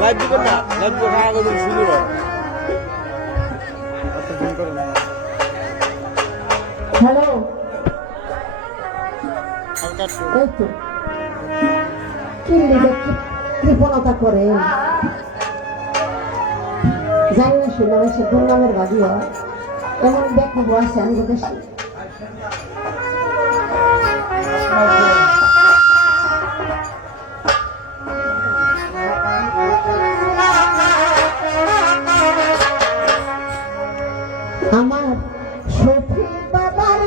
Live দিবেন না, live করে আগে শুরু হয়। হ্যালো, এই তো কি কৃপণতা করে জানি না, শুনে সে দুর্নামের বাদী হয় এমন দেখাবো আছে আমি দেশে। আমার সখী বাবার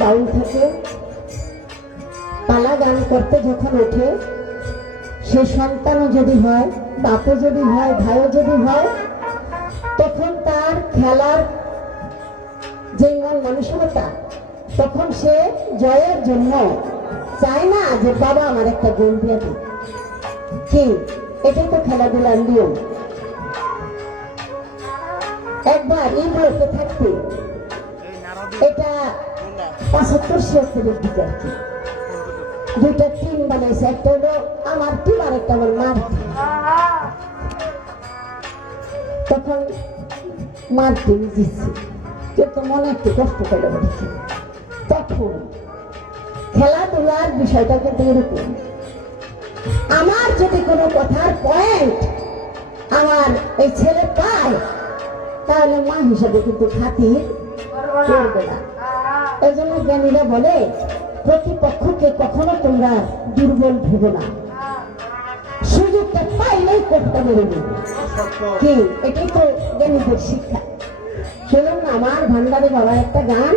বাউল থাকে, পালা গান করতে যখন ওঠে, সে সন্তানও যদি হয়, বাপও যদি হয়, ভাইও যদি হয়, তখন তার খেলার যে মন মানসিকতা, তখন সে জয়ের জন্য চায় না যে বাবা আমার একটা গোল দিয়ে দিন। কি এটাই তো খেলাধুলার নিয়ম। একবার ইউরোপে থাকতে, এটা 75-76 দিকে আর কি, দুইটা টিম বানাইছে, একটা হলো আমার টিম আর একটা আমার মার টিম। তখন মার টিম জিতছে, কিন্তু মনে একটু কষ্ট পেল বলছে। তখন খেলাধুলার বিষয়টা কিন্তু এরকম, আমার যদি কোনো কথার পয়েন্ট আমার এই ছেলে পায়, তাহলে মা হিসাবে কিন্তু খাতির করবে না। এই জন্য জ্ঞানীরা বলে প্রতিপক্ষকে কখনো তোমরা দুর্বল ভেবো না, সুযোগটা পাইলেই করতে মেরে দেবে। কি এটাই তো জ্ঞানীদের শিক্ষা। শুনুন আমার ভান্ডারি বাবার একটা গান,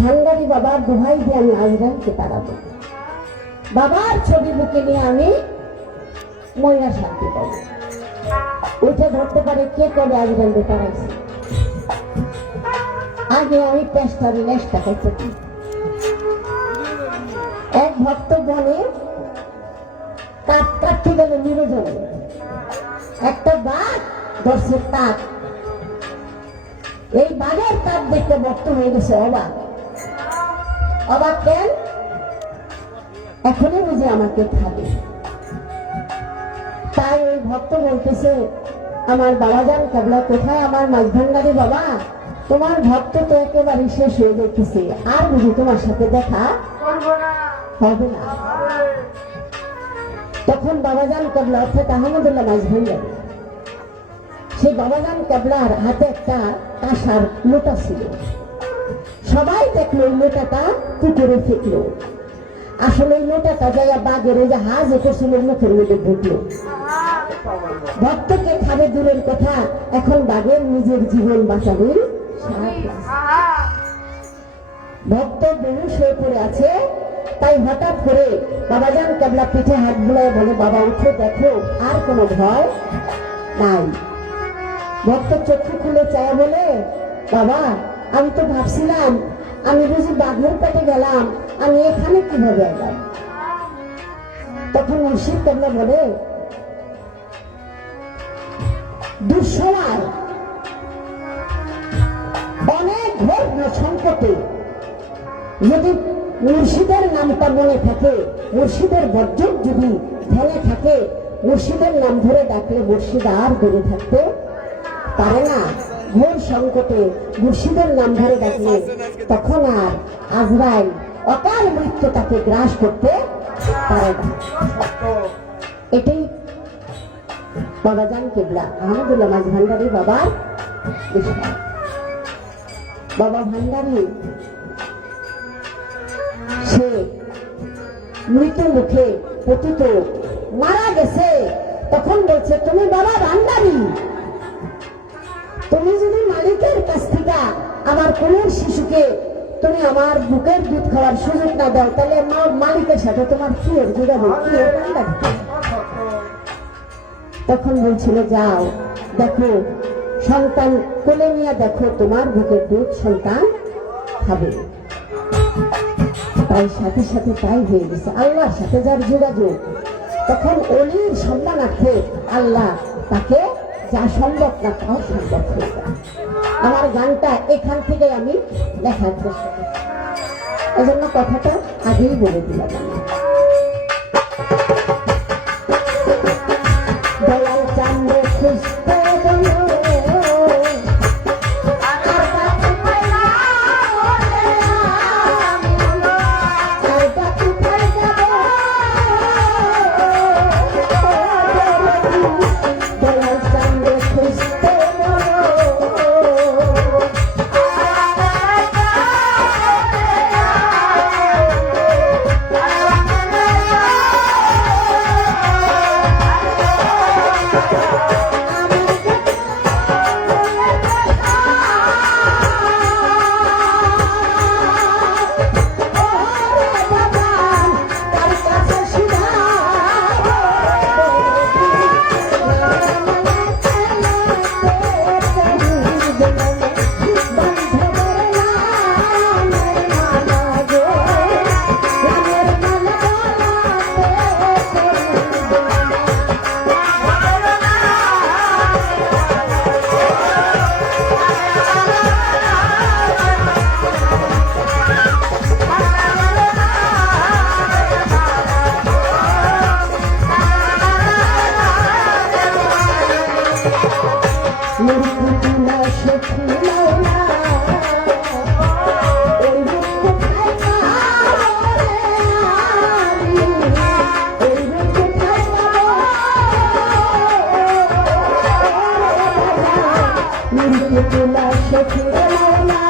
ভান্ডারি বাবার দোহাই দিয়ে আমি আজরাইলকে তাড়াবো, বাবার ছবি বুকে নিয়ে আমি ময়রা শান্তি পাবো। ওইটা ধরতে পারে কে কবে আজরাইলকে তাড়াইছে। আগে আমি পেস্টারি লেসটা খাইতে। এক ভক্ত বনে কাটতে গেল নিরজনে, একটা বাঘ ধরছে তাক। এই বাঘের তাপ দেখতে ভক্ত হয়ে গেছে অবাক। অবাক কেন? এখনই বুঝে আমাকে খাবে। তাই ওই ভক্ত বলতেছে, আমার বাবাজান কাবলা কোথায়, আমার মাঝভান্ডারি বাবা, তোমার ভক্ত তো একেবারে শেষ হয়ে যাইতেছে, আর বুঝি তোমার সাথে দেখা হবে না। তখন বাবাজান কাবলা অর্থাৎ আহমদুল্লাহ মাঝভান্ডারি, সেই বাবাজান কাবলার হাতে একটা কাঁসার লোটা ছিল। সবাই দেখলো ওই লোটাটা পুকুরে ফেকলো। আসলে এই লোটাটা জায়গা বাঘের ওই যে হাজ করছিল মুখের মধ্যে ঢুকলো। ভক্তকে খাবে দূরের কথা, এখন বাঘের নিজের জীবন বাঁচাবে। ভক্ত বেহুশ হয়ে পড়ে আছে। তাই হঠাৎ করে বাবাজান কাবলা পিঠে হাত বুলায় বলে, বাবা উঠে দেখো, আর কোনো ভয় নাই। ভক্ত চক্ষু খুলে চায় বলে, বাবা আমি তো ভাবছিলাম আমি বুঝি বাঘের পেটে গেলাম, আমি এখানে কিভাবে এলাম। তখন মুর্শিদ কাবলা বলে, দুঃসময় অনেক ঘোর সংকটে যদি মুর্শিদের নামটা মনে থাকে, মুর্শিদের বর্জন যদি ধ্যানে থাকে, মুর্শিদের নাম ধরে ডাকলে মুর্শিদ আর দূরে থাকতে পারে না। ঘোর সংকটে মুর্শিদের নাম ধরে ডাকলে তখন আর আজরাইল অকাল মৃত্যু তাকে গ্রাস করতে পারে না। এটাই বাবাজান কেবলা আহমদুল্লাহ মাঝভান্ডারি বাবার বিষয়। বাবা ভান্ডারি সে মৃত্যু মুখে পতিত মারা গেছে। তখন বলছে, তুমি বাবা ভান্ডারি, তুমি যদি মালিকের কাছ থেকে আমার কোলের শিশুকে তুমি আমার বুকের দুধ খাওয়ার সুযোগ না দাও, তাহলে আমার মালিকের সাথে তোমার কি যোগাবো, কি ভান্ডারি। তখন বলছিল, যাও দেখো সন্তান কোলে নিয়ে দেখো, তোমার বুকের দুধ সন্তান খাবে। তাই সাথে সাথে তাই হয়ে গেছে। আল্লাহর সাথে যার যোগাযোগ, তখন অলির সম্মানার্থে আল্লাহ তাকে যা সম্ভব না তাও সম্ভব হয়ে যায়। আমার গানটা এখান থেকে আমি লেখার চেষ্টা করি, এজন্য কথাটা আগেই বলে দিলাম। দয়াল চান্দ্র সুস্থ আমি মুরকুতুলা সখী মাওলা ওই রূপ কোথায় পাবো রে আমি ওই রূপ কোথায় পাবো মুরকুতুলা সখী মাওলা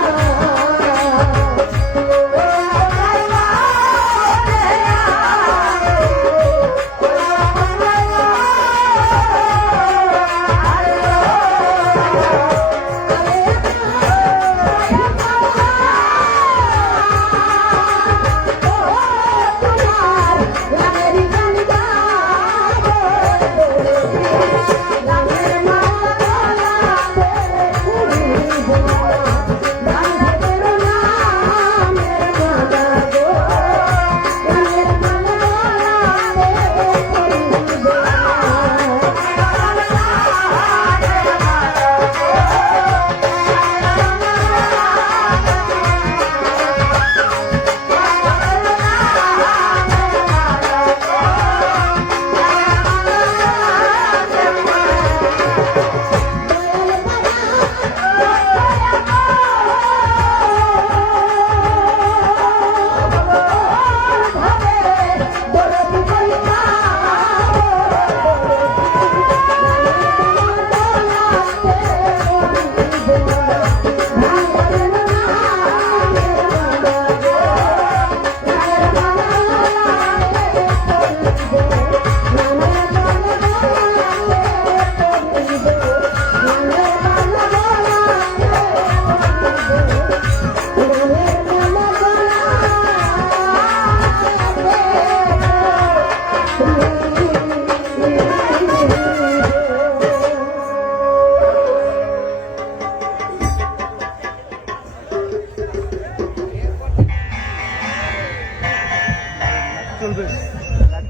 চলবে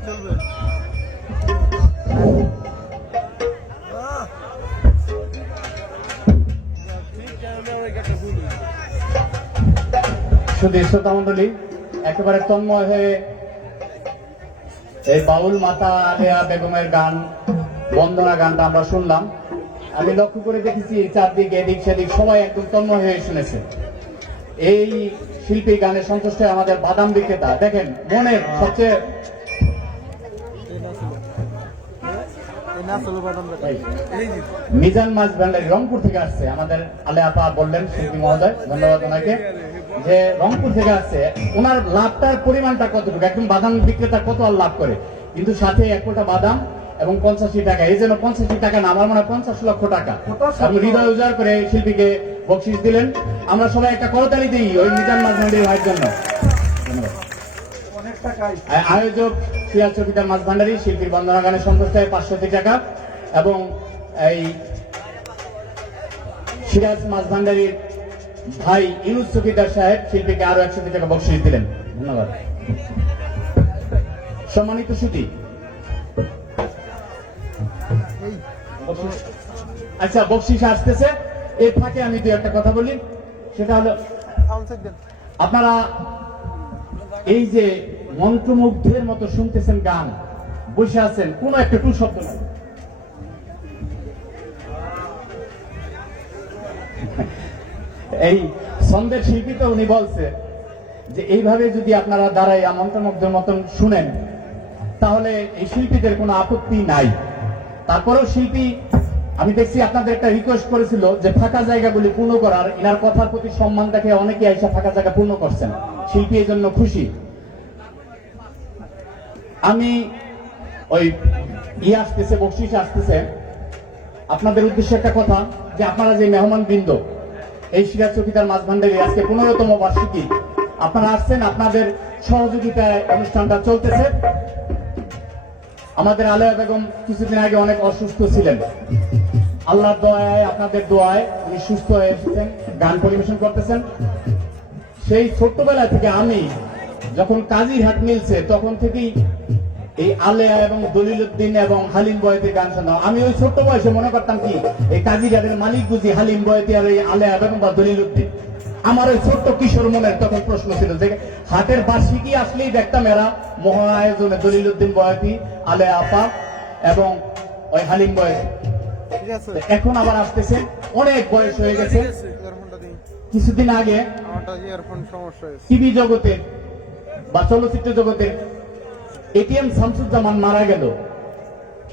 চলবে শুধু শ্রোতা মন্ডলী একেবারে তন্ময় হয়ে এই বাউল মাতা আলেয়া বেগমের গান বন্দনা গানটা আমরা শুনলাম। আমি লক্ষ্য করে দেখেছি চারদিকে এদিক সেদিক সবাই একদম তন্ময় হয়ে শুনেছে। এই শিল্পী গানে সন্তুষ্ট হয়ে আমাদের বাদাম বিক্রেতা দেখেন মনের সবচেয়ে মিজান মাছ ভান্ডারী রংপুর থেকে আসছে। আমাদের আলে আপা বললেন শিল্পী মহোদয়, ধন্যবাদ ওনাকে, যে রংপুর থেকে আসছে। ওনার লাভটার পরিমাণটা কতটুকু, একদম বাদাম বিক্রেতা কত আর লাভ করে, কিন্তু সাথে এক কোটা বাদাম এবং 85 টাকা, এই জন্য 85 টাকা না আমার মনে হয় 50 লক্ষ টাকা হৃদয় উজাড় করে শিল্পীকে বকশিস দিলেন। আমরা সবাই একটা করতালি দিই ওই মিজান মাছ ভান্ডারী ভাইয়ের জন্য। ধন্যবাদ। আয়োজক সিরাজ চৌকিদার মাছ ভান্ডারী শিল্পীর বন্দনা গানে সন্তুষ্ট হয় 500 টাকা এবং এই সিরাজ মাছ ভান্ডারীর ভাই ইউনুস চৌকিদার সাহেব শিল্পীকে আরো 100 টাকা বকশিস দিলেন। ধন্যবাদ। সম্মানিত সুধী, আচ্ছা বকশিস আসতেছে, এর ফাঁকে আমি দু একটা কথা বলি। সেটা হলো আপনারা এই যে মন্ত্রমুগ্ধের মতো শুনতেছেন গান, বসে আছেন, কোন একটা টু শব্দ নাই। এই ছন্দের শিল্পী তো উনি বলছে যে এইভাবে যদি আপনারা দাঁড়াইয়া মন্ত্রমুগ্ধের মতন শুনেন তাহলে এই শিল্পীদের কোনো আপত্তি নাই। তারপরেও শিল্পী আমি দেখছি আপনাদের একটা রিকোয়েস্ট করেছিল যে ফাঁকা জায়গাগুলি পূর্ণ করার, এনার কথার প্রতি সম্মান দেখে অনেকে এসে ফাঁকা জায়গা পূর্ণ করছেন, শিল্পী এই জন্য খুশি। আমি ওই আসতেছে বকশিস আসতেছে, আপনাদের উদ্দেশ্যে একটা কথা, যে আপনারা যে মেহমান বৃন্দ এই সিরাজ চৌকিদার মাছ ভান্ডারী আজকে 15তম বার্ষিকী আপনারা আসছেন, আপনাদের সহযোগিতায় অনুষ্ঠানটা চলতেছে। আমাদের আলেয়া বেগম কিছুদিন আগে অনেক অসুস্থ ছিলেন, আল্লাহর দয়ায় আপনাদের দোয়ায় উনি সুস্থ হয়ে এসেছেন, গান পরিবেশন করতেছেন। সেই ছোট্টবেলা থেকে আমি যখন কাজীরহাট মিলছে তখন থেকেই এই আলেয়া এবং দলিলউদ্দিন এবং হালিম বয়াতির গান শুনতাম। আমি ওই ছোট্ট বয়সে মনে করতাম কি এই কাজীরহাটের মালিক বুঝি হালিম বয়াতি আর এই আলেয়া বেগম বা দলিলউদ্দিন। আমার ওই ছোট্ট কিশোর মনের তখন প্রশ্ন ছিল যে হাটের বার্ষিকী আসলেই দেখতাম এরা মহা আয়োজনে দলিলউদ্দিন বয়াতি, আলেয়া আপা এবং ওই হালিম বয়াতি। ঠিক আছে এখন আবার আসতেছেন, অনেক বয়স হয়ে গেছে। ইয়ারফোনটা দিন কিছুদিন আগে আমারটা ইয়ারফোন সমস্যা হয়েছে টিভি জগতে বা চলচ্চিত্র জগতে এটিএম শামসুজ্জামান মারা গেল।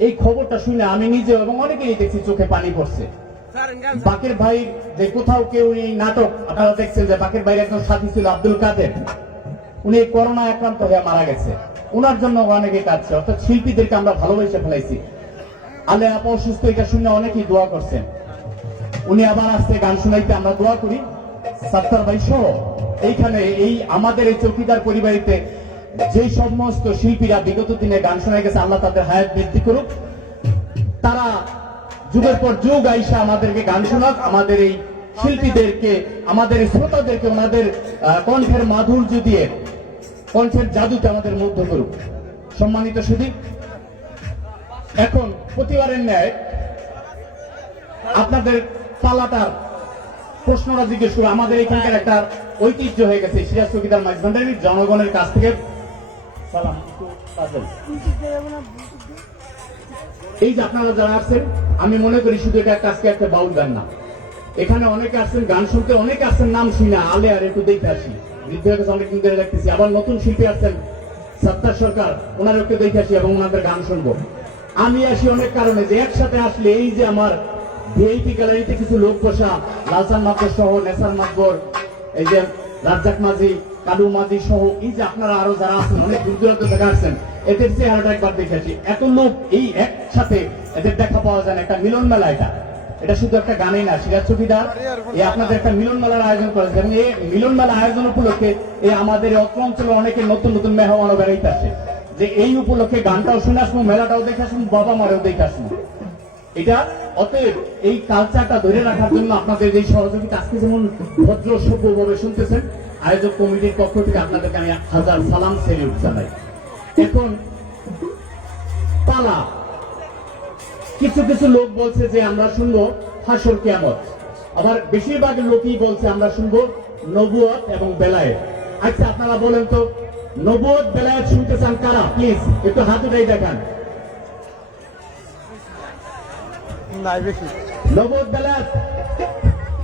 এই খবরটা শুনে আমি নিজে এবং অনেকেই দেখছি চোখে পানি পড়ছে। বাকের ভাই যে কোথাও কেউ এই নাটক আপনারা দেখছেন যে বাকের ভাইয়ের একজন সাথী ছিল আব্দুল কাদের, উনি করোনা আক্রান্ত হয়ে মারা গেছে। উনার জন্য অনেকে কাঁদছে, অর্থাৎ শিল্পীদেরকে আমরা ভালোবেসে ফেলাইছি। আলে আপা অসুস্থ, এটা শুনে অনেকেই দোয়া করছেন। উনি আবার আসতে গান শোনাইতে আমরা দোয়া করি। সাত্তার ভাই সহ এইখানে এই আমাদের এই চৌকিদার পরিবারিতে যে সমস্ত শিল্পীরা বিগত দিনে গান শোনায় গেছে, আল্লাহ তাদের হায়াত বৃদ্ধি করুক। তারা যুগের পর যুগ আইসা আমাদেরকে গান শোনাক, আমাদের এই শিল্পীদেরকে, আমাদের এই শ্রোতাদেরকে ওনাদের কণ্ঠের মাধুর্য দিয়ে, কণ্ঠের জাদুতে আমাদের মুগ্ধ করুক। সম্মানিত সুধী, এখন প্রতিবারের ন্যায় আপনাদের পালাটার প্রশ্নটা জিজ্ঞেস করবো। আমাদের এখানকার একটা ঐতিহ্য হয়ে গেছে সিরাজ চৌকিদার মাঝবান্ডারি জনগণের কাছ থেকে সালাম। এই যে আপনারা যারা আসছেন, আমি মনে করি শুধু এটা আজকে একটা বাউল গান না, এখানে অনেকে আসছেন গান শুনতে, অনেকে আসছেন নাম শুনে আলে আর একটু দেখে আসি, বৃদ্ধ হয়ে গেছে অনেকদিন ধরে দেখতেছি। আবার নতুন শিল্পী আসছেন সত্তার সরকার, ওনার একটু দেখে আসি এবং ওনাদের গান শুনবো। আমি আসি অনেক কারণে, যে একসাথে আসলে এই যে আমার ভিআইপি গ্যালারিতে কিছু লোক বসা, লালসান মাকবর সহ, নেসার মাকবর, এই যে রাজ্জাক মাঝি, কালু মাঝি সহ, এই যে আপনারা আরো যারা আছেন অনেক দূর দূরান্ত থেকে আসছেন, এদের চেহারাটা একবার দেখে আসি। এত লোক এই একসাথে এদের দেখা পাওয়া যায় না, একটা মিলন মেলা। এটা শুধু একটা গানেই না, সিরাজ চৌকিদার এই আপনাদের একটা মিলন মেলার আয়োজন করেছে এবং এই মিলন মেলা আয়োজন উপলক্ষে এই আমাদের অত্র অঞ্চলে অনেকে নতুন নতুন মেহমানও বেড়াইতে আসে, যে এই উপলক্ষে গানটাও শুনে আসবো, মেলাটাও দেখে আসবো, বাবা মারেও দেখে আসবো। এটা অতএব এই কালচারটা ধরে রাখার জন্য আপনাদের এই সহযোগিতা আজকে যেমন ভদ্র সভ্যভাবে শুনতেছেন, আয়োজক কমিটির পক্ষ থেকে আপনাদেরকে আমি হাজার সালাম সেলিউট জানাই। এখন পালা, কিছু কিছু লোক বলছে যে আমরা শুনবো হাসর কিয়ামত, আবার বেশিরভাগ লোকই বলছে আমরা শুনবো নবুয়ত এবং বেলায়েত। আচ্ছা আপনারা বলেন তো, নবুয়ত বেলায়েত শুনতে চান কারা? প্লিজ একটু হাত উঠাই দেখান। নাই বেশি নবুয়ত বেলায়েত,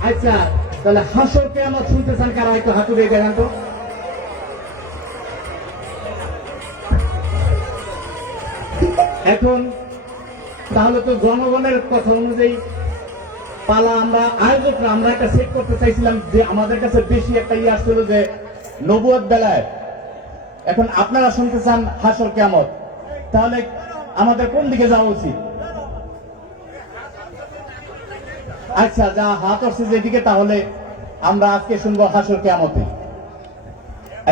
আচ্ছা তাহলে হাসর কিয়ামত শুনতে চান কারা? একটু হাত উঠাই দেখান তো। এখন তাহলে তো জনগণের কথা অনুযায়ী পালা আমরা আয়োজকরা আমরা একটা সেট করতে চাইছিলাম, যে আমাদের কাছে বেশি একটা ইয়ে আসছিল যে নবুয়ত বেলায়েত। এখন আপনারা শুনতে চান হাসর কিয়ামত, তাহলে আমাদের কোন দিকে যাওয়া উচিত? আচ্ছা, যা হাত আসছে যেদিকে, তাহলে আমরা আজকে শুনবো হাসর কিয়ামতে।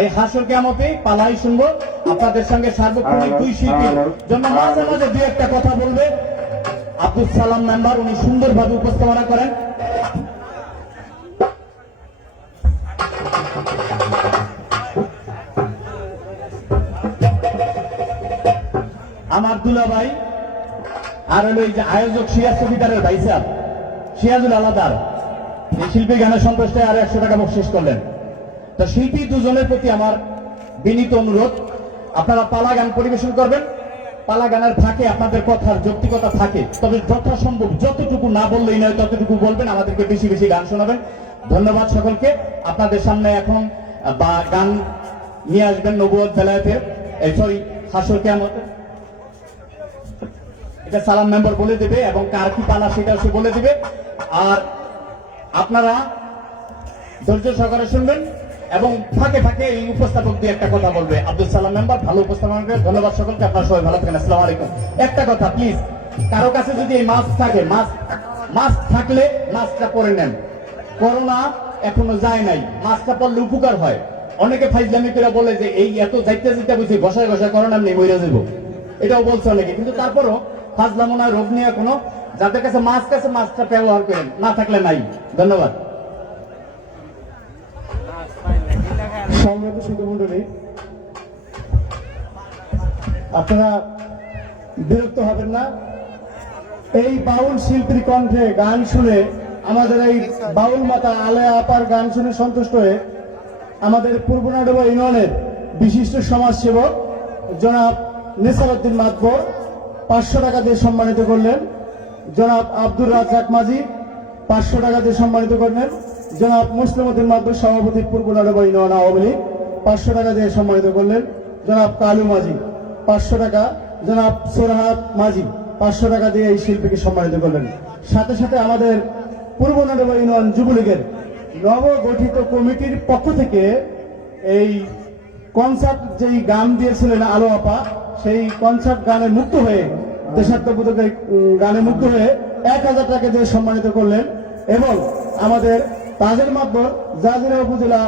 এই হাসর কিয়ামতে পালাই শুনবো। আপনাদের সঙ্গে সার্বক্ষণিক দুই শিল্পীর জন্য মাঝে মাঝে দুই একটা কথা বলবে আব্দুল সালাম মেম্বার, উনি সুন্দরভাবে উপস্থাপনা করেন। আমার দুলা ভাই আর হলো এই যে আয়োজক সিরাজ চৌকিদারের ভাই সাহেব সিরাজুল আলাদার, এই শিল্পী গানের সন্তুষ্টে আরো 100 টাকা বকশিশ করলেন। তো শিল্পী দুজনের প্রতি আমার বিনীত অনুরোধ, আপনারা পালা গান পরিবেশন করবেন। পালা গানের ফাঁকে আপনাদের কথার যৌক্তিকতা থাকে, তবে যথাসম্ভব যতটুকু না বললেই নয় ততটুকু বলবেন, আমাদেরকে বেশি বেশি গান শোনাবেন। ধন্যবাদ সকলকে। আপনাদের সামনে এখন গান নিয়ে আসবেন নবুয়ত বেলায়েতের, সরি হাসর কিয়ামতের। এটা সালাম মেম্বার বলে দেবে এবং কার কি পালা সেটাও সে বলে দিবে। আর আপনারা ধৈর্য সহকারে শুনবেন এবং ফাঁকে ফাঁকে এই উপস্থাপক দিয়ে একটা কথা বলবে। আব্দুল সালাম মেম্বার ভালো উপস্থাপনা করে। ধন্যবাদ সকলকে, আপনারা সবাই ভালো থাকেন। আসসালামু আলাইকুম। একটা কথা প্লিজ, কারো কাছে যদি এই মাস্ক থাকে, মাস্ক থাকলে মাস্কটা পরে নেন। করোনা এখনো যায় নাই, মাস্কটা পরলে উপকার হয়। অনেকে ফাইজলামি করে বলে যে এই এত যাইতে যাইতে বুঝি ঘষায় ঘষায় করোনা নেই, মরে যাবো, এটাও বলছে অনেকে। কিন্তু তারপরও ফাজলামোনা রোগ নিয়ে কোনো, যাদের কাছে মাস্ক আছে মাস্কটা ব্যবহার করেন, না থাকলে নাই। ধন্যবাদ। সংগ্রামী সুধীমণ্ডলী, আপনারা বিরক্ত হবেন না। এই বাউল শিল্পীর কণ্ঠে গান শুনে, আমাদের এই বাউল মাতা আলেয়া আপার গান শুনে সন্তুষ্ট হয়ে আমাদের পূর্ব নাডুবা ইউনিয়নের বিশিষ্ট সমাজসেবক জনাব নেসার উদ্দিন মাতবর 500 টাকা দিয়ে সম্মানিত করলেন। জনাব আব্দুর রাজ্জাক মাঝি 500 টাকা দিয়ে সম্মানিত করলেন। জনাব মুসলিম উদ্দিন মাদবর সভাপতি পূর্ব নারবাড়ি নওয়ান আওয়ামী লীগ 500 টাকা দিয়ে সম্মানিত করলেন। জনাব কালু মাঝি 500 টাকা, জনাব সোরহাব মাঝি 500 টাকা দিয়ে এই শিল্পীকে সম্মানিত করলেন। সাথে সাথে আমাদের পূর্ব নারবাড়ি ইউনিয়ন যুবলীগের নবগঠিত কমিটির পক্ষ থেকে এই কনসার্ট যেই গান দিয়েছিলেন আলো আপা, সেই কনসার্ট গানে মুক্ত হয়ে দেশাত্মবোধক গানে মুক্ত হয়ে 1000 টাকা দিয়ে সম্মানিত করলেন। এবং আমাদের তাজের মাদবর জাজিরা উপজেলা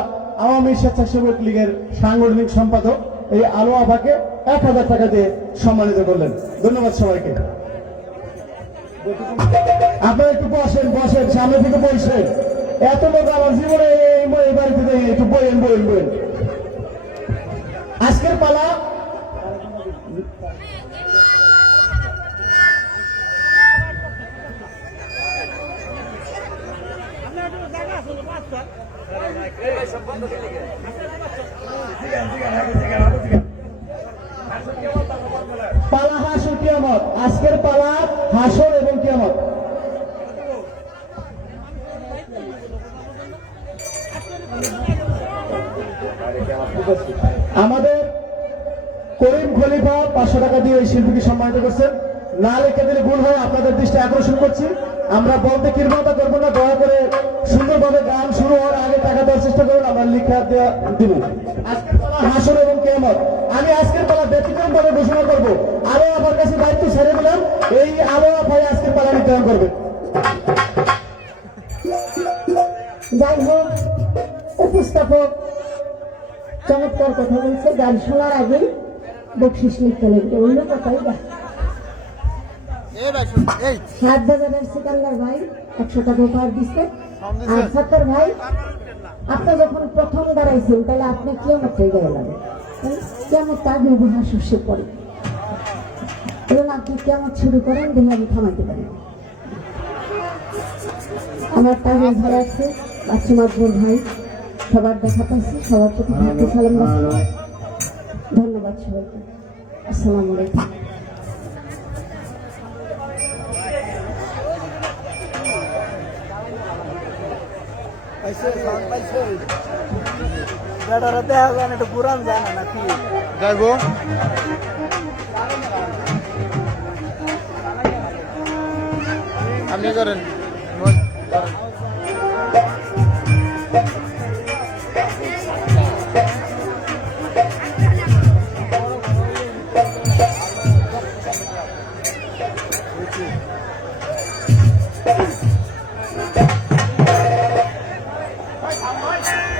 আওয়ামী স্বেচ্ছাসেবক লীগের সাংগঠনিক সম্পাদক এই আলো আপাকে 1000 টাকা দিয়ে সম্মানিত করলেন। ধন্যবাদ সবাইকে। আপনারা একটু বসেন, সামনে থেকে বসেন। এত লোক আমার জীবনে এই বাড়িতে একটু বইন। আজকের পালা পালা হাসর কিয়ামত। আজকের পালা হাসর এবং কিয়ামত। আমাদের করিম খলিফা 500 টাকা দিয়ে এই শিল্পীকে সম্মানিত করছেন। না লিখে দিলে ভুল হয়, আপনাদের দৃষ্টি আকর্ষণ করছি। আমরা বলতে কৃপণতা করবো না, দয়া করে সুন্দরভাবে গান শুরু হওয়ার আগে টাকা দেওয়ার চেষ্টা করুন, আমরা লিখা দেওয়া দিব। আজকের পালা হাসর এবং কিয়ামত। আমি আজকের পালা ব্যতিক্রম ভাবে ঘোষণা করবো। আলো আপার কাছে দায়িত্ব ছেড়ে দিলাম, এই আলো আপাই আজকের পালা নির্ধারণ করবে। যাই হোক, উপস্থাপক চমৎকার কথা বলছে। গান শোনার আগে বকশিস লিখতে লাগবে, অন্য কথাই না। সাত বাজারের সিকান্দার ভাই 100 টাকা উপহার দিচ্ছে। আর সত্তর ভাই, আপনি যখন প্রথম দাঁড়াইছেন তাহলে আপনি কেমন হয়ে গেলেন? কেমন আগে উপহার শস্যে পড়ে, এবং আপনি কেমন শুরু করেন দেখে আমি থামাইতে পারি। আমার টাকা ভালো আছে, বাচ্চু মাদবর ভাই সবার দেখা পাইছি, সবার প্রতি সালাম রাখছি। ধন্যবাদ সবাইকে। আসসালামু আলাইকুম। যাইবো আপনি করেন।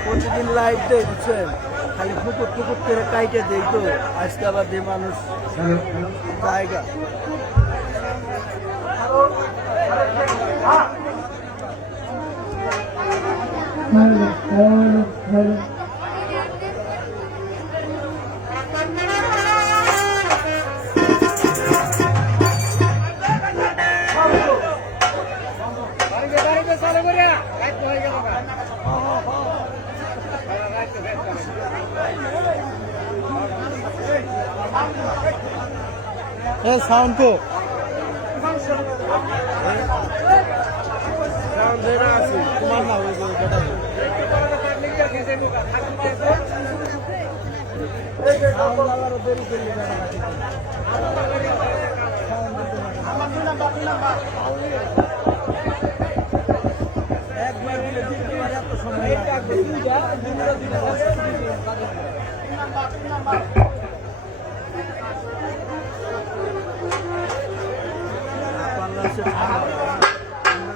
প্রতিদিন লাইভ দেয় বুঝছেন, খালি পুকুর করে কাইটে দেই তো। আজকে আবার যে মানুষ জায়গা সাউন্ড তো তোমার না একবার দিলে দিতে পারে, এত সময়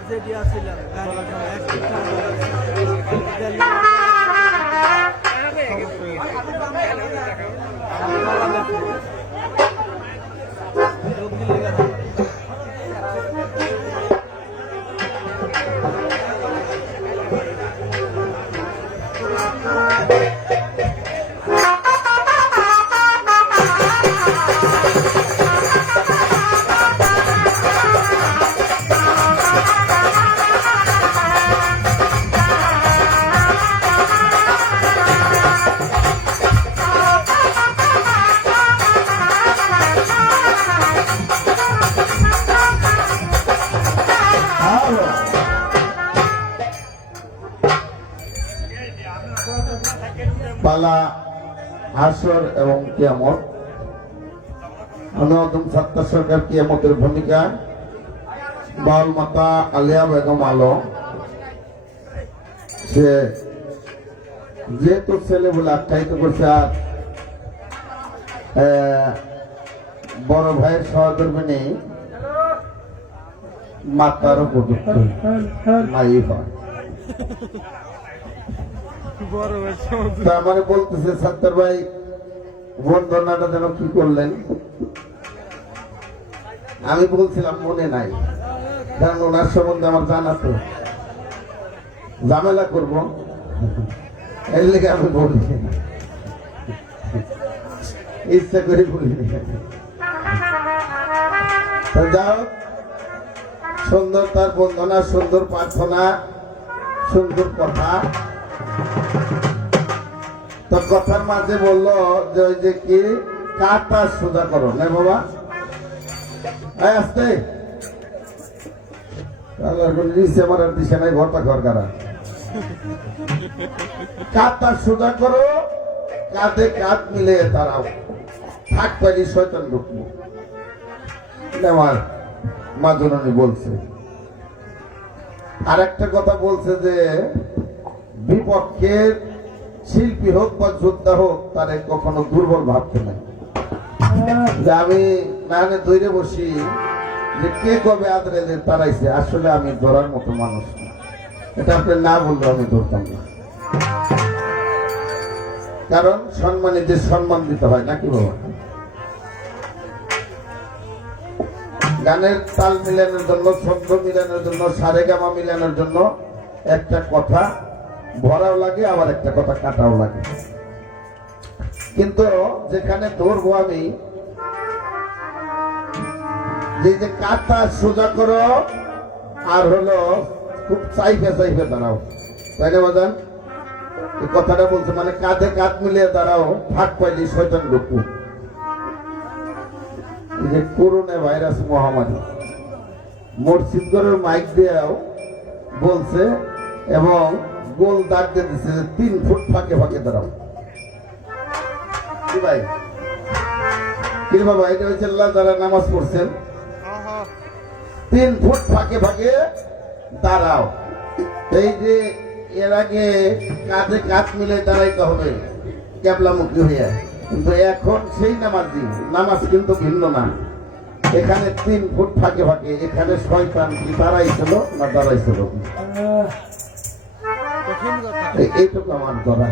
যেটি আসছিলাম পালা, হাসর এবং কিয়ামত। আদম সত্তার সরকার কিয়ামতের ভূমিকা, বাউল মাতা আলিয়া বেগম আলো, সে যেহেতু ছেলে বলে আখ্যায়িত করছে, আর বড় ভাইয়ের সহধর্মী নেই, মাতার উপযুক্ত মাই হয়। তার মানে বলতেছে সত্তর ভাই বন্ধনাটা যেন কি করলেন, আমি বলছিলাম মনে নাই, কারণ ওনার সম্বন্ধে আমার জানা তো ঝামেলা করব, এর লেগে আমি বলি, ইচ্ছা করে বলি। যাও, সুন্দর তার বন্ধনা, সুন্দর প্রার্থনা, সুন্দর কথা। তো কথার মাঝে বললো যে ওই যে কি কাটা সোজা করো না বাবা, আসতে নিচে মারার দিশে নাই, ভর্তা কর কারা, কাটা সোজা করো, কাঁধে কাঁধ মিলে দাঁড়াও, থাক পারি শয়তান ঢুকবো। আমার মা জননী বলছে। আর একটা কথা বলছে যে বিপক্ষের শিল্পী হোক বা যোদ্ধা হোক, তারে কখনো দুর্বল ভাবতে নাই। যে আমি নাহলে দৈরে বসি যে কে কবে আদরে তারাইছে, আসলে আমি ধরার মতো মানুষ না, এটা আপনি না বললে আমি ধরতাম না। কারণ সম্মানীদের সম্মান দিতে হয় নাকি বাবা? গানের তাল মিলানোর জন্য, ছন্দ মিলানোর জন্য, সারেগামা মিলানোর জন্য একটা কথা ভরাও লাগে, আবার একটা কথা কাটাও লাগে। কিন্তু যেখানে ধরবো আমি, যে কাটা সোজা করো আর হলো খুব চাইফে চাইফে দাঁড়াও, তাই না বাজান? এই কথাটা বলছে, মানে কাঁধে কাঁধ মিলিয়ে দাঁড়াও, ফাঁক পাইলি শয়তান ঢুকবো। যে করোনা ভাইরাস মহামারী মসজিদ ঘরের মাইক দিয়েও বলছে এবং গোল দাগ দিয়ে দিচ্ছে যে 3 ফুট ফাঁকে ফাঁকে দাঁড়াও। কি ভাই, কি বাবা, এটা হচ্ছে আল্লাহ যারা নামাজ পড়ছেন, 3 ফুট ফাঁকে ফাঁকে দাঁড়াও। এই যে এর আগে কাঁধে কাঁধ মিলে দাঁড়াইতে হবে ক্যাবলামুখী হয়ে, কিন্তু এখন সেই নামাজ কিন্তু ভিন্ন না। এখানে 3 ফুট ফাঁকে ফাঁকে, এখানে শয়তান কি দাঁড়াইছিল না দাঁড়াইছিল, এইটুকু আমার ধরা।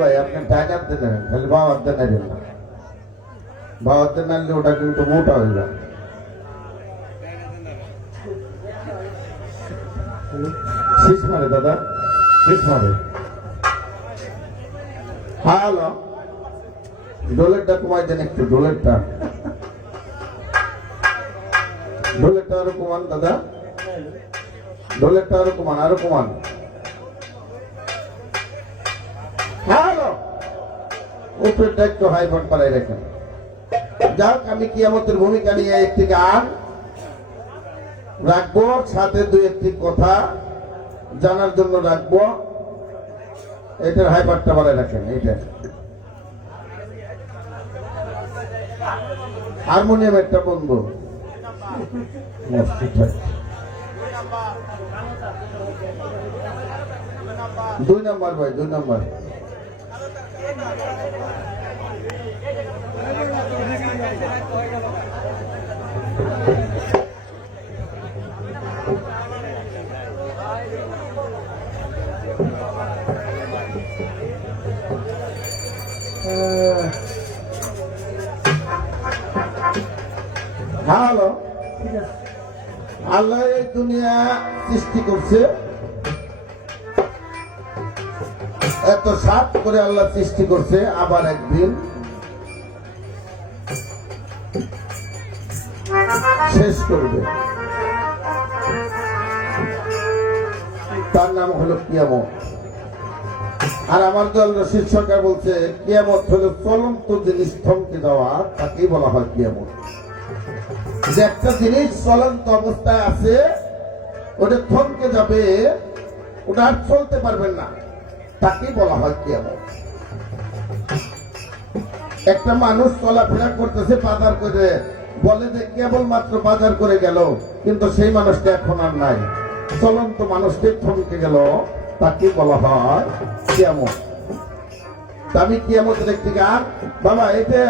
ভাই আপনি ডাইনার দেন, খালি বাবার দেন না, বাবার দেন আনলে ওটা কিন্তু মোটা হয়ে যায়। শেষ মারে দাদা, শেষ মারে। হ্যালো, ডোলেরটা কমাই দেন একটু, ডোলেরটা আরো কমান দাদা, ডোলেরটা আরো কমান, আরো কমান। হ্যালো, উপরেরটা একটু হাই ভোট পালাই রাখেন। যাক, আমি কিয়ামতের ভূমিকা নিয়ে একটি গান রাখবো, সাথে দুই একটি কথা জানার জন্য রাখবো। এটার হাই পাটটা বাড়ায় রাখেন। এইটা হারমোনিয়াম একটা বন্ধু, দুই নম্বর ভাই, 2 নম্বর। হ্যালো, আল্লাহ এই দুনিয়া সৃষ্টি করছে, এত সাত করে আল্লাহ সৃষ্টি করছে, আবার একদিন শেষ করবে। তার নাম হলো কিয়ামত। আর আমার দল রশিদ সরকার বলছে কিয়ামত হলো চলন্ত জিনিস থমকে যাওয়া, তাকেই বলা হয় কিয়ামত। যে একটা জিনিস চলন্ত অবস্থায় আছে, ওটা থমকে যাবে, ওটা আর চলতে পারবেন না, তাকেই বলা হয় কিয়ামত। একটা মানুষ চলাফেরা করতেছে, বাজার করে, বলে যে কেবলমাত্র বাজার করে গেল, কিন্তু সেই মানুষটা এখন আর নাই, চলন্ত মানুষটি থমকে গেল, তাকে বলা হয় কিয়ামত। আমি কিয়ামতের একটি গান, বাবা এতে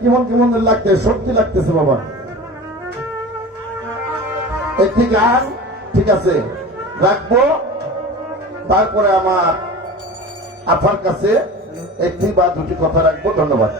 কেমন কেমন লাগছে, সত্যি লাগতেছে বাবা, একটি গান, ঠিক আছে রাখবো। তারপরে আমার আফার কাছে একটি বা দুটি কথা রাখবো। ধন্যবাদ।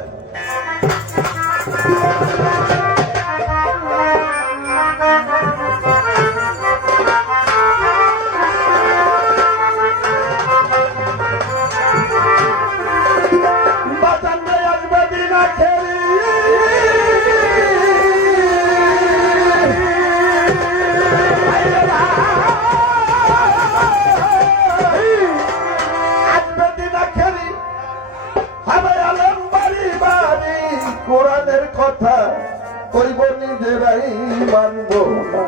কোরআনের কথা কইব নিজেরাই মানব না,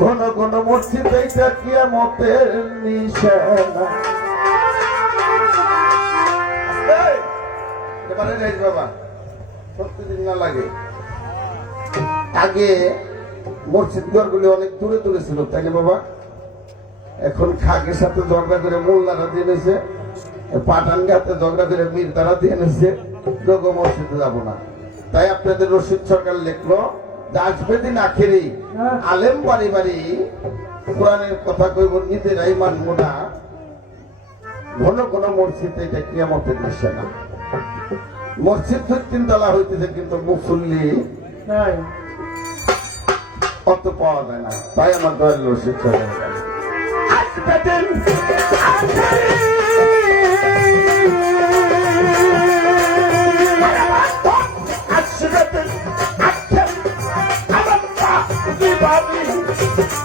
ঘন ঘন মসজিদ এইটা কিয়ামতের নিশানা। এবারে যাই বাবা, প্রতিদিন না লাগে। আগে মসজিদ ঘরগুলি অনেক দূরে দূরে ছিল, তাই না বাবা? এখন খাগের সাথে ঝগড়া করে মোল্লারা দিয়ে নিয়েছে, পাঠানঘাটে ঝগড়া করে মীর তারা দিয়ে নিচ্ছে, লোক মসজিদে যাবো না। তাই আপনাদের রশিদ সরকার লিখলো, আসবে দিন আখেরি আলেম বাড়ি বাড়ি কোরআনের কথা কইব নিজেরাই মানবো না, ঘন ঘন মসজিদ এটা কিয়ামতের নিশানা। মসজিদ 2-3 তলা হইতেছে, কিন্তু মুসল্লি অত পাওয়া যায় না। তাই আমার দয়াল রশিদ সরকার আসবে দিন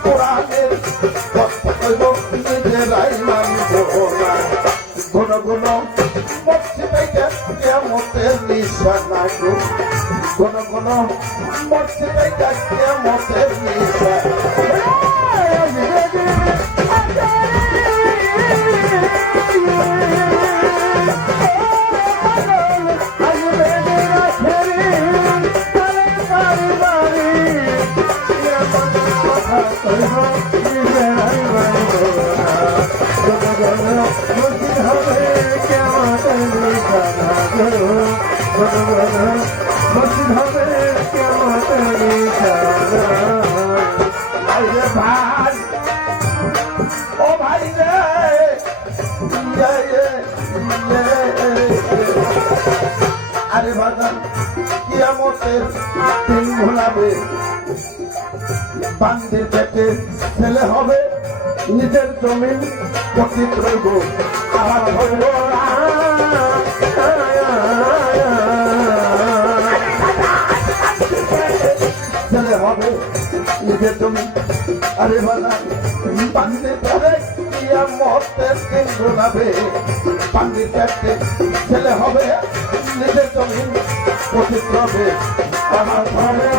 কোরআনের কথা কইব নিজেরাই মানব না, ঘন ঘন মসজিদে কিয়ামতের নিশানা, ঘন ঘন মসজিদে কিয়ামতের নিশানা। ভাই ও ভাই রে, আরে বাজান কিয়ামতের দিন ভোলাবে, বান্দির পেটে ছেলে হবে নিজের জমিন পতিত রইব আর হইব না। ছেলে হবে নিজের জমি আরে বাবা বান্দির পেটে কিয়া মহত্বের দিন ঘুরাবে বান্দির পেটে ছেলে হবে নিজের জমিন পতিত রবে আমার ঘরে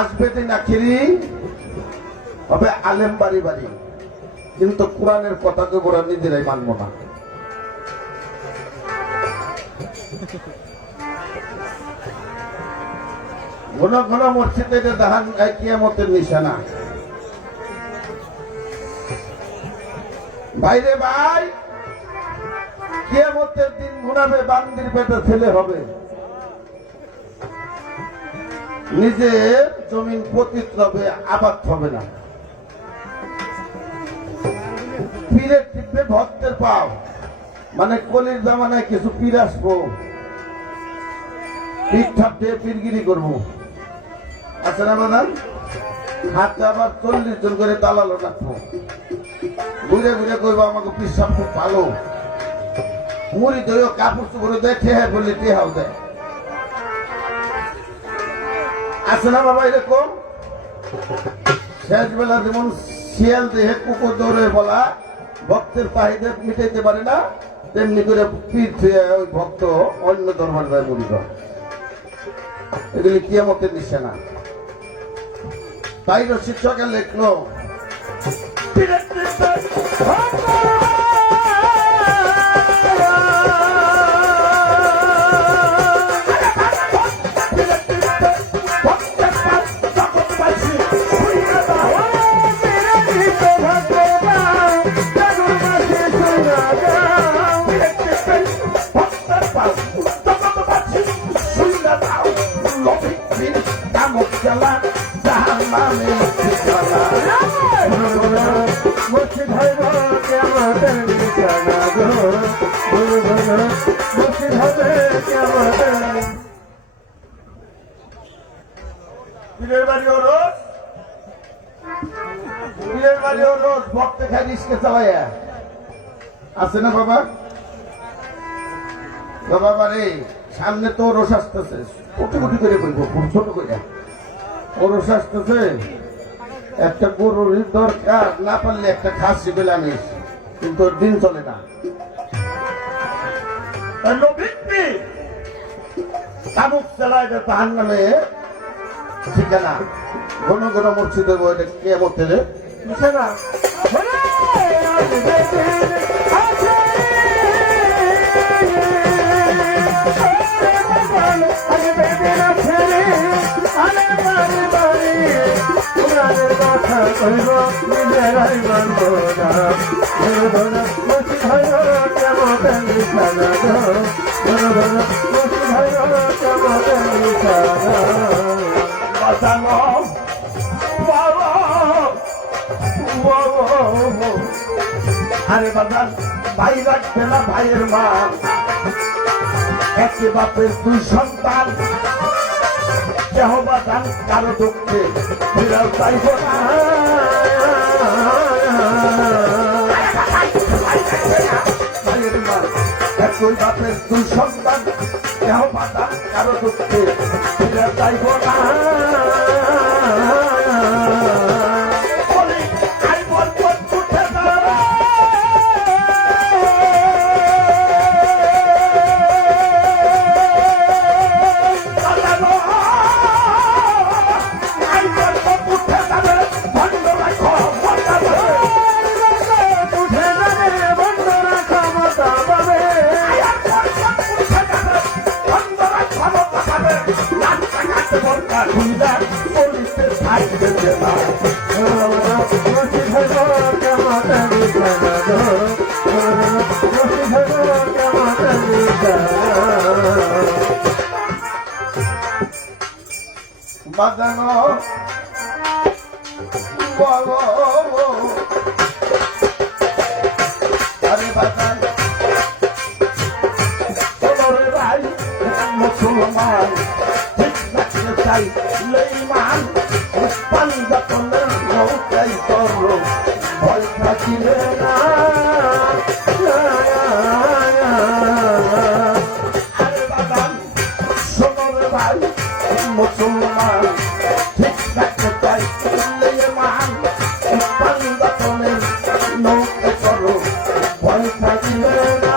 আসবে দিন আখিরি হবে আলেম বাড়ি বাড়ি, কিন্তু কোরআনের কথাকে ওরা নিজেরাই মানব না। ঘন ঘন মসজিদে দেখান কিয়ামতের নিশানা। ভাইরে ভাই, কিয়ামতের দিন ঘুরাবে বান্দির পেটে ছেলে হবে নিজে জমিন পতিত হবে আবাদ হবে না। পীরে টিপে ভক্তের পাও, মানে কলির জামানায় কিছু পীর আসবো, পীর ঠাপে পীরগিরি করবো। আছে না বাদান হাতে আবার 40 জন করে দালালো রাখবো, ঘুরে ঘুরে কইবো আমাকে পিসাব খুব ভালো, মুড়ি দইও কাপড় চুপড়ে দেখে বললে টেহাও দেয়। আছে না বাবা এরকম? শেষ বেলা যেমন শিয়াল দেহে কুকুর দৌড়ে বলা ভক্তের চাহিদা মিটাইতে পারে না, তেমনি করে পীর থুয়ে ওই ভক্ত অন্য দরবার যায় মুড়ি দেয়। এগুলি কিয়ামতের নিশানা। তাই শিক্ষকে লিখলো পীরের বাড়ি ওরস, পীরের বাড়ি ওরস ভক্তে খাই রিস্কে চালাইয়া। আছে না বাবা? বাবা বাড়ি সামনে তো ওরস আসতেছে, কোটি কোটি করে বলবো ছোট করে ওরস আসতেছে। একটা গরুর দরকার, না পারলে একটা খাসি পেলাম, কিন্তু ওর দিন চলে না। তাবুক চালায় তাহার নামে ঠিকানা। ঘন ঘন মসজিদে বইটা কে মতে না আরে বাজার ভাই রাখবে না ভাইয়ের মা, একে বাপের 2 সন্তান, কেহ বাজান কারো দুঃখে ফিরাও চাইব না। ভাইয়ের মা একই বাপের 2 সন্তান, কেহ বাজান কারো দুঃখে ফিরাও চাইব না। কাঠিদা বলিতে থাকবে না বাজানো বলো আরে বাজান তোরে ভাই মুসলমান ঠিক রাখতে চাই লেইমান পাঞ্জাতনের নৌকাই করো ভয় থাকিলে না আরে বাজান সোনরে ভাই মুসলমান ঠিক রাখতে চাই লেইমান পাঞ্জাতনের নৌকা করো ভয় থাকিলে না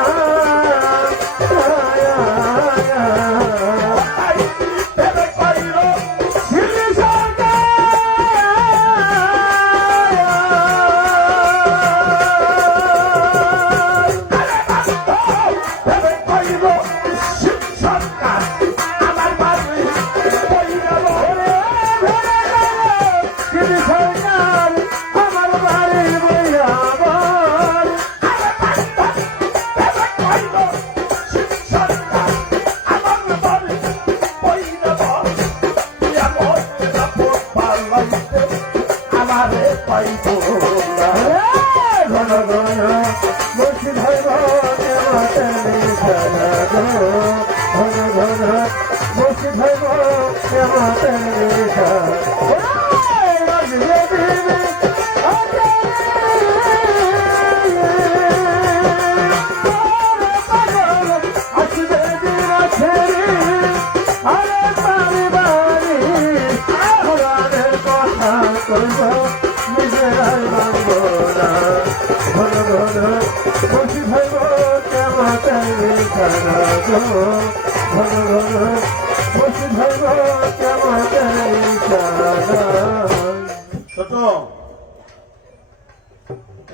ছোট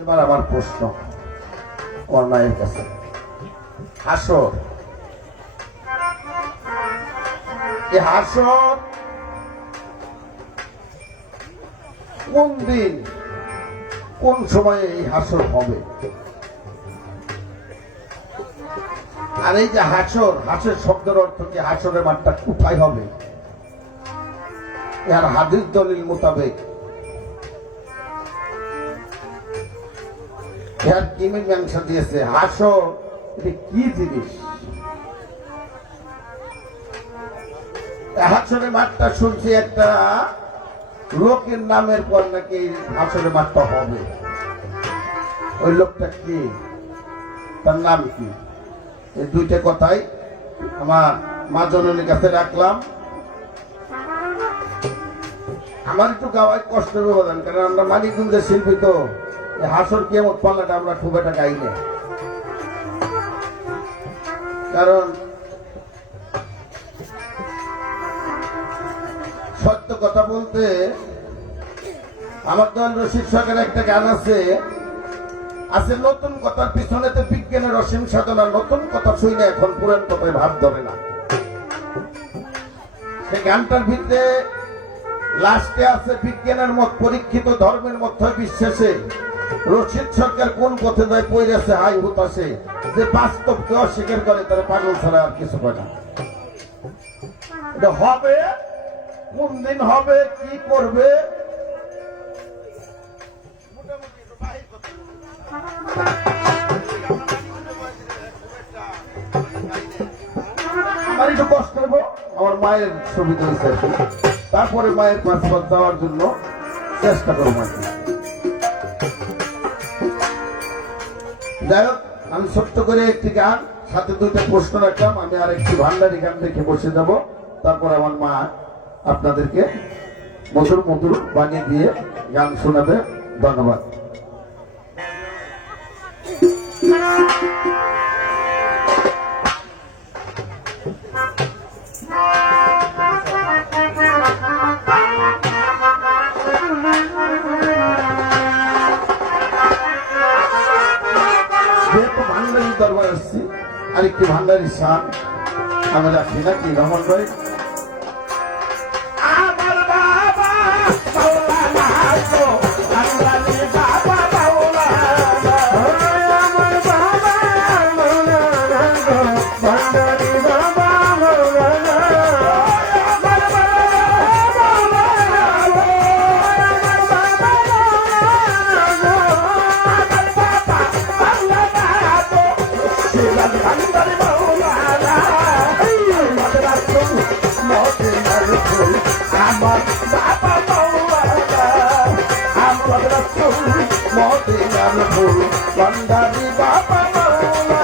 এবার আমার প্রশ্ন কর্ণাইয়ের কাছে হাসর এই হাসর কোন দিন কোন সময়ে এই হাসর হবে আর এই যে হাসর হাসের শব্দের অর্থ কি হাসরের মাঠটা কোথায় হবে এর হাদিস দলিল মোতাবেক এর কি মীমাংসা দিয়েছে হাসর এটা কি জিনিস হাসরের মাঠটা শুনছি একটা লোকের নামের পর নাকি হাসরের মাঠটা হবে ওই লোকটা কি তার নাম কি এই দুইটা কথাই আমার মা জননীর কাছে রাখলাম আমার একটু গাওয়ায় কষ্ট হবে কারণ আমরা মানিকগঞ্জের শিল্পী তো হাসর কিয়ামত পাল্লাটা আমরা খুব একটা গাই না কারণ সত্য কথা বলতে আমার দল রশিদ সরকার একটা গান আছে নতুন কথার পিছনে তো বিজ্ঞানের অসীম সাধনা নতুন কথা শুই না এখন পুরান কথায় ভাব ধরে না সেই গানটার ভিতরে লাস্টে আছে বিজ্ঞানের মত পরীক্ষিত ধর্মের মধ্যে বিশ্বাসে রশিদ সরকার কোন পথে যায় পড়েছে হাই হুতাশে যে বাস্তবকে অস্বীকার করে তারা পাগল ছাড়া আর কিছু করে না এটা হবে কোন দিন হবে কি করবে আমার একটু কষ্ট হবো আমার মায়ের ছবি তুলছে তারপরে মায়ের পাসপোর্ট যাওয়ার জন্য চেষ্টা করবো আর কি। যাই হোক আমি ছোট্ট করে একটি গান সাথে দুইটা প্রশ্ন রাখলাম আমি আর একটি ভান্ডারি গান দেখে বসে যাব তারপর আমার মা আপনাদেরকে মধুর মধুর বানিয়ে দিয়ে গান শোনাবে ধন্যবাদ ভান্ডারি দরবার আসছি আরেকটি ভান্ডারি শান আমি রাখি নাকি রমন ভাই বন্দারি বাবা মাওলানা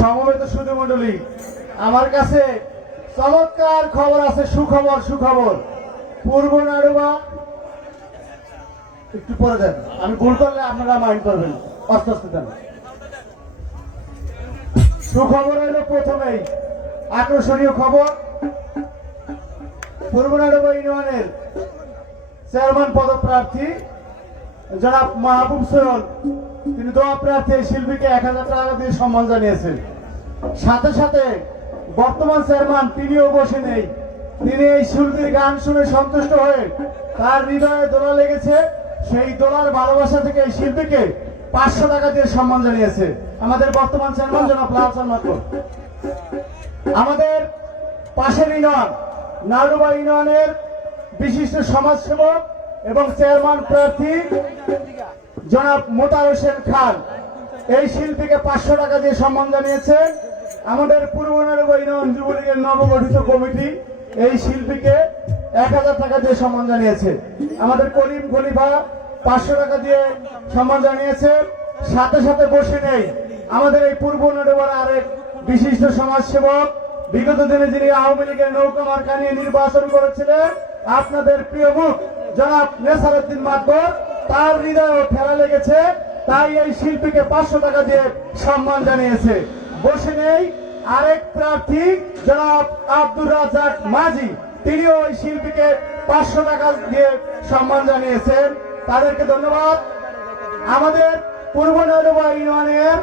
সমবেত সুধী মণ্ডলী, আমার কাছে চমৎকার খবর আছে, সুখবর সুখবর। পূর্ব নাড়ুবা, একটু পরে দেন, আমি ভুল করলে আপনারা মাইন্ড করবেন, আস্তে আস্তে দেন। সুখবর হলো প্রথমেই আকর্ষণীয় খবর, পূর্ব নাড়ুবা ইউনিয়নের চেয়ারম্যান পদপ্রার্থী জনাব মাহবুব সৈয়দ, তিনি দোয়া প্রার্থী এই শিল্পীকে 1000 টাকা দিয়ে সম্মান জানিয়েছেন। সাথে সাথে বর্তমান চেয়ারম্যান তিনিও বসে নেই, তিনি এই শিল্পীর গান শুনে সন্তুষ্ট হয়ে তার হৃদয়ে দোলা লেগেছে, সেই দোলার ভালোবাসা থেকে এই শিল্পীকে 500 টাকা দিয়ে সম্মান জানিয়েছে আমাদের বর্তমান চেয়ারম্যান জনাব লাল চান্নাকর। আমাদের পাশের ইউনিয়ন নাড়ুবা ইউনিয়নের বিশিষ্ট সমাজসেবক এবং চেয়ারম্যান প্রার্থী জনাব মোতার হোসেন খান এই শিল্পীকে 500 টাকা দিয়ে সম্মান জানিয়েছেন। আমাদের পূর্ব নাড়ুবা ইউনিয়ন যুবলীগের নবগঠিত কমিটি এই শিল্পীকে 1000 টাকা দিয়ে সম্মান জানিয়েছে। আমাদের করিম খলিফা 500 টাকা দিয়ে সম্মান জানিয়েছে। সাথে সাথে বসে নেই আমাদের এই পূর্ব নাড়ুবার আরেক বিশিষ্ট সমাজসেবক, বিগত দিনে যিনি আওয়ামী লীগের নৌকা মার্কা নিয়ে নির্বাচন করেছিলেন, আপনাদের প্রিয় মুখ জনাব নেসারউদ্দিন মাতবর, তার হৃদয়ে ঠেলা লেগেছে, তাই এই শিল্পীকে 500 টাকা দিয়ে সম্মান জানিয়েছে। বসে নেই আরেক প্রার্থী জনাব আব্দুর রাজ্জাক মাঝি, তিনিও ওই শিল্পীকে 500 টাকা দিয়ে সম্মান জানিয়েছেন, তাদেরকে ধন্যবাদ। আমাদের পূর্ব নাড়ুবা ইউনিয়নের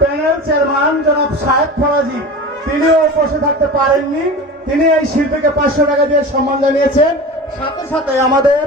প্যানেল চেয়ারম্যান জনাব সাহেব ফরাজি, তিনিও বসে থাকতে পারেননি, তিনি এই শিল্পীকে 500 টাকা দিয়ে সম্মান জানিয়েছেন। সাথে সাথে আমাদের